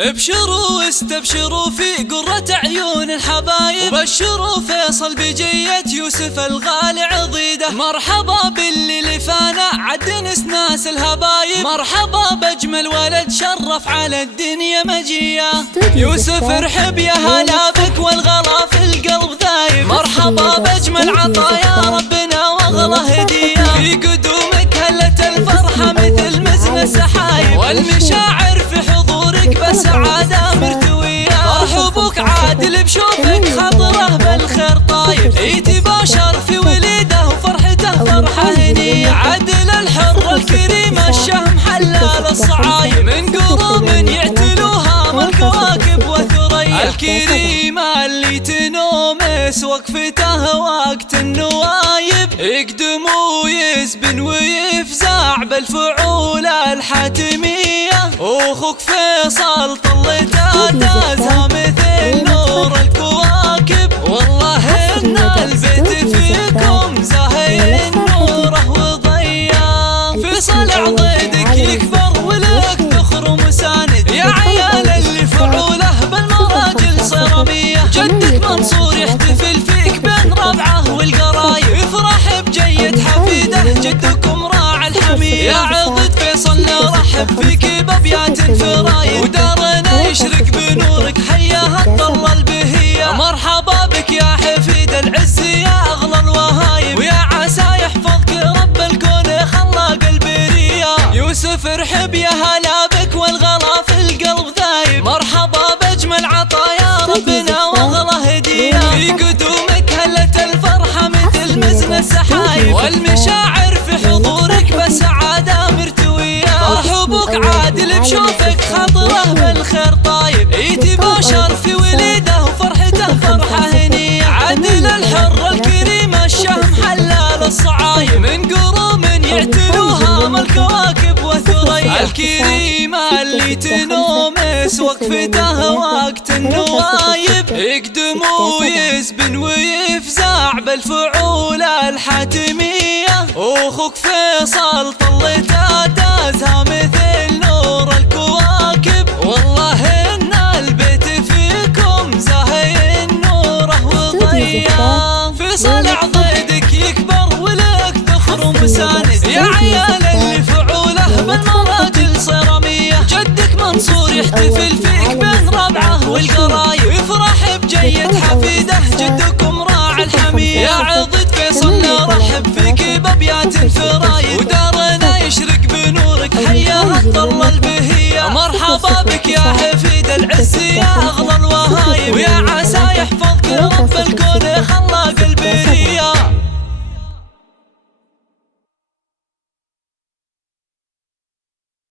ابشروا واستبشروا في قرة عيون الحبايب، وبشروا فيصل بجية يوسف الغالي عضيده. مرحبا باللي لفانا عد ناس الهبايب، مرحبا باجمل ولد شرف على الدنيا مجيه. يوسف ارحب يا هلا بك والغلا في القلب ذايب، مرحبا باجمل عطايا ربنا واغلى هديه. في قدومك هلت الفرحه مثل مزن السحايب، والمشاعر في حضورك بسعاده مرتويه. فرحبك عادل بشوفك خطره بالخير طايب، يتباشر في وليده وفرحته فرحه هنيه. عدل الحر الكريم الشهم حلال الصعايب، من قروم يعتلوها من الكواكب وثريا. الكريمه اللي تنومس وقفته وقت النوايب، يقدم ويزبن ويفزع بالفعول الحاتميه. واخوك فيصل طلته تازها مثل نور الكواكب، والله ان البيت فيكم زاهي نوره وضيا. فيصل عضيدك يكبر ولك ذخر ومساند، يا عيال اللي فعوله بالمراجل صراميه. جدك منصور يحتفل فيك بين ربعه والقرايب، يفرح بجية حفيده جدكم راعي الحميه. يا عضد فيصل نرحب فيك بابيات فرايد، ودارنا يشرق بنورك حياها الطلة البهيه. مرحبا بك يا حفيد العز يا اغلى الوهايب، ويا عسى يحفظك رب الكون خلاق البريه. يوسف ارحب يا هلا بك والغلا في القلب ذايب، مرحبا باجمل عطايا ربنا واغلى هديه. في قدومك هلت الفرحه مثل مزن السحايب، والمشاعر في حضورك بسعاده مرتويه. فرحبك عادل بشوفك خطره بالخير طايب، يتباشر في وليده وفرحته فرحه هنيه. عدل الحر الكريم الشهم حلال الصعايب، من قروم يعتلوها من الكواكب وثريا. الكريمه اللي تنومس وقفته وقت النوايب، يقدم ويزبن ويفزع بالفعول الحاتميه. واخوك فيصل طلته تازها مثل نور الكواكب، والله ان البيت فيكم زاهي نوره وضيا. فيصل عضيدك يكبر ولك ذخر ومساند، يا عيال اللي فعوله بالمراجل صراميه. جدك منصور يحتفل فيك بين ربعه والقرايب، يفرح بجية حفيده جدكم راعي الحميه. يا عضد فيصل نرحب فيك بابيات فرايد، ودارنا يشرق بنورك حياها الطلة البهيه. مرحبا بك يا حفيد العز يا اغلى